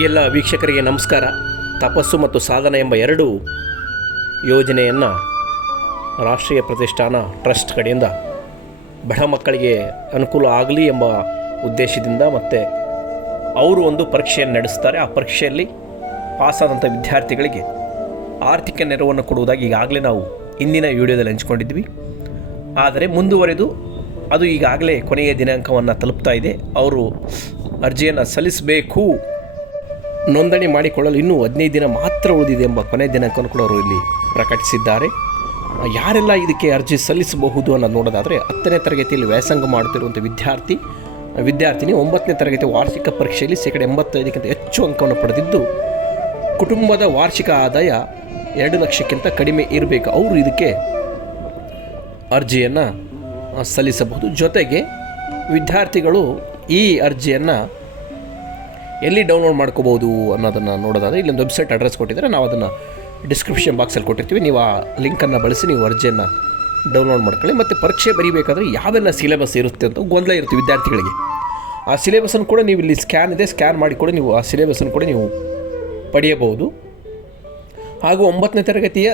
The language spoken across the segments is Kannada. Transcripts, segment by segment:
ಎಲ್ಲ ವೀಕ್ಷಕರಿಗೆ ನಮಸ್ಕಾರ. ತಪಸ್ಸು ಮತ್ತು ಸಾಧನ ಎಂಬ ಎರಡು ಯೋಜನೆಯನ್ನು ರಾಷ್ಟ್ರೀಯ ಪ್ರತಿಷ್ಠಾನ ಟ್ರಸ್ಟ್ ಕಡೆಯಿಂದ ಬಡ ಮಕ್ಕಳಿಗೆ ಅನುಕೂಲ ಆಗಲಿ ಎಂಬ ಉದ್ದೇಶದಿಂದ ಮತ್ತು ಅವರು ಒಂದು ಪರೀಕ್ಷೆಯನ್ನು ನಡೆಸ್ತಾರೆ. ಆ ಪರೀಕ್ಷೆಯಲ್ಲಿ ಪಾಸಾದಂಥ ವಿದ್ಯಾರ್ಥಿಗಳಿಗೆ ಆರ್ಥಿಕ ನೆರವನ್ನು ಕೊಡುವುದಾಗಿ ಈಗಾಗಲೇ ನಾವು ಇಂದಿನ ವಿಡಿಯೋದಲ್ಲಿ ಹಂಚ್ಕೊಂಡಿದ್ವಿ. ಆದರೆ ಮುಂದುವರೆದು ಅದು ಈಗಾಗಲೇ ಕೊನೆಯ ದಿನಾಂಕವನ್ನು ತಲುಪ್ತಾ ಇದೆ. ಅವರು ಅರ್ಜಿಯನ್ನು ಸಲ್ಲಿಸಬೇಕು ನೋಂದಣಿ ಮಾಡಿಕೊಳ್ಳಲು ಇನ್ನೂ ಹದಿನೈದು ದಿನ ಮಾತ್ರ ಉಳಿದಿದೆ ಎಂಬ ಕೊನೆ ದಿನಾಂಕವನ್ನು ಕೂಡ ಅವರು ಇಲ್ಲಿ ಪ್ರಕಟಿಸಿದ್ದಾರೆ. ಯಾರೆಲ್ಲ ಇದಕ್ಕೆ ಅರ್ಜಿ ಸಲ್ಲಿಸಬಹುದು ಅನ್ನೋದು ನೋಡೋದಾದರೆ ಹತ್ತನೇ ತರಗತಿಯಲ್ಲಿ ವ್ಯಾಸಂಗ ಮಾಡುತ್ತಿರುವಂಥ ವಿದ್ಯಾರ್ಥಿ, ವಿದ್ಯಾರ್ಥಿನಿ, ಒಂಬತ್ತನೇ ತರಗತಿ ವಾರ್ಷಿಕ ಪರೀಕ್ಷೆಯಲ್ಲಿ ಶೇಕಡ ಎಂಬತ್ತೈದಕ್ಕಿಂತ ಹೆಚ್ಚು ಅಂಕವನ್ನು ಪಡೆದಿದ್ದು, ಕುಟುಂಬದ ವಾರ್ಷಿಕ ಆದಾಯ ಎರಡು ಲಕ್ಷಕ್ಕಿಂತ ಕಡಿಮೆ ಇರಬೇಕು. ಅವರು ಇದಕ್ಕೆ ಅರ್ಜಿಯನ್ನು ಸಲ್ಲಿಸಬಹುದು. ಜೊತೆಗೆ ವಿದ್ಯಾರ್ಥಿಗಳು ಈ ಅರ್ಜಿಯನ್ನು ಎಲ್ಲಿ ಡೌನ್ಲೋಡ್ ಮಾಡ್ಕೋಬೋದು ಅನ್ನೋದನ್ನು ನೋಡೋದಾದರೆ ಇಲ್ಲೊಂದು ವೆಬ್ಸೈಟ್ ಅಡ್ರೆಸ್ ಕೊಟ್ಟಿದ್ದಾರೆ ನಾವು ಅದನ್ನು ಡಿಸ್ಕ್ರಿಪ್ಷನ್ ಬಾಕ್ಸಲ್ಲಿ ಕೊಟ್ಟಿರ್ತೀವಿ. ನೀವು ಆ ಲಿಂಕನ್ನು ಬಳಸಿ ನೀವು ಅರ್ಜಿಯನ್ನು ಡೌನ್ಲೋಡ್ ಮಾಡ್ಕೊಳ್ಳಿ. ಮತ್ತು ಪರೀಕ್ಷೆ ಬರೀಬೇಕಾದ್ರೆ ಯಾವೆಲ್ಲ ಸಿಲೆಬಸ್ ಇರುತ್ತೆ ಅಂತ ಗೊಂದಲ ಇರುತ್ತೆ ವಿದ್ಯಾರ್ಥಿಗಳಿಗೆ. ಆ ಸಿಲೆಬಸನ್ನು ಕೂಡ ನೀವು ಇಲ್ಲಿ ಸ್ಕ್ಯಾನ್ ಇದೆ. ಸ್ಕ್ಯಾನ್ ಮಾಡಿ ಕೂಡ ನೀವು ಆ ಸಿಲೆಬಸನ್ನು ಕೂಡ ನೀವು ಪಡೆಯಬಹುದು. ಹಾಗೂ ಒಂಬತ್ತನೇ ತರಗತಿಯ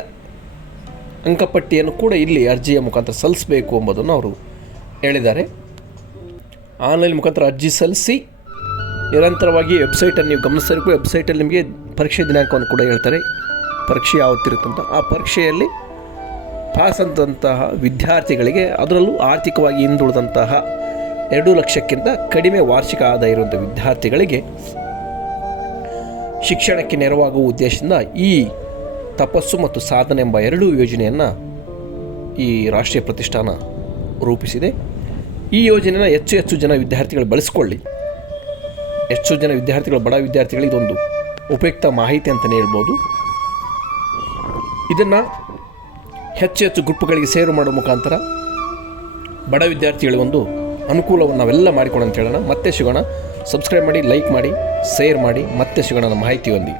ಅಂಕಪಟ್ಟಿಯನ್ನು ಕೂಡ ಇಲ್ಲಿ ಅರ್ಜಿಯ ಮುಖಾಂತರ ಸಲ್ಲಿಸಬೇಕು ಎಂಬುದನ್ನು ಅವರು ಹೇಳಿದ್ದಾರೆ. ಆನ್ಲೈನ್ ಮುಖಾಂತರ ಅರ್ಜಿ ಸಲ್ಲಿಸಿ ನಿರಂತರವಾಗಿ ವೆಬ್ಸೈಟನ್ನು ನೀವು ಗಮನಿಸಬೇಕು ವೆಬ್ಸೈಟಲ್ಲಿ ನಿಮಗೆ ಪರೀಕ್ಷೆ ದಿನಾಂಕವನ್ನು ಕೂಡ ಹೇಳ್ತಾರೆ. ಪರೀಕ್ಷೆ ಯಾವತ್ತಿರುತ್ತಂತ. ಆ ಪರೀಕ್ಷೆಯಲ್ಲಿ ಪಾಸ್ ಆದಂತಹ ವಿದ್ಯಾರ್ಥಿಗಳಿಗೆ ಅದರಲ್ಲೂ ಆರ್ಥಿಕವಾಗಿ ಹಿಂದುಳಿದಂತಹ ಎರಡು ಲಕ್ಷಕ್ಕಿಂತ ಕಡಿಮೆ ವಾರ್ಷಿಕ ಆದಾಯ ಇರುವಂಥ ವಿದ್ಯಾರ್ಥಿಗಳಿಗೆ ಶಿಕ್ಷಣಕ್ಕೆ ನೆರವಾಗುವ ಉದ್ದೇಶದಿಂದ ಈ ತಪಸ್ಸು ಮತ್ತು ಸಾಧನೆ ಎಂಬ ಎರಡೂ ಯೋಜನೆಯನ್ನು ಈ ರಾಷ್ಟ್ರೀಯ ಪ್ರತಿಷ್ಠಾನ ರೂಪಿಸಿದೆ. ಈ ಯೋಜನೆಯನ್ನು ಹೆಚ್ಚು ಹೆಚ್ಚು ಜನ ವಿದ್ಯಾರ್ಥಿಗಳು ಬಳಸ್ಕೊಳ್ಳಿ. ಹೆಚ್ಚು ಜನ ವಿದ್ಯಾರ್ಥಿಗಳು, ಬಡ ವಿದ್ಯಾರ್ಥಿಗಳಿಗೆ ಇದೊಂದು ಉಪಯುಕ್ತ ಮಾಹಿತಿ ಅಂತಲೇ ಹೇಳ್ಬೋದು. ಇದನ್ನು ಹೆಚ್ಚು ಹೆಚ್ಚು ಗ್ರೂಪ್ಗಳಿಗೆ ಸೇರು ಮಾಡುವ ಮುಖಾಂತರ ಬಡ ವಿದ್ಯಾರ್ಥಿಗಳಿಗೆ ಒಂದು ಅನುಕೂಲವನ್ನು ನಾವೆಲ್ಲ ಮಾಡಿಕೊಡೋಣ ಅಂತ ಹೇಳೋಣ. ಮತ್ತೆ ಸಿಗೋಣ. ಸಬ್ಸ್ಕ್ರೈಬ್ ಮಾಡಿ ಲೈಕ್ ಮಾಡಿ ಶೇರ್ ಮಾಡಿ, ಮತ್ತೆ ಸಿಗೋಣ ನಮ್ಮ ಮಾಹಿತಿ ಹೊಂದಿ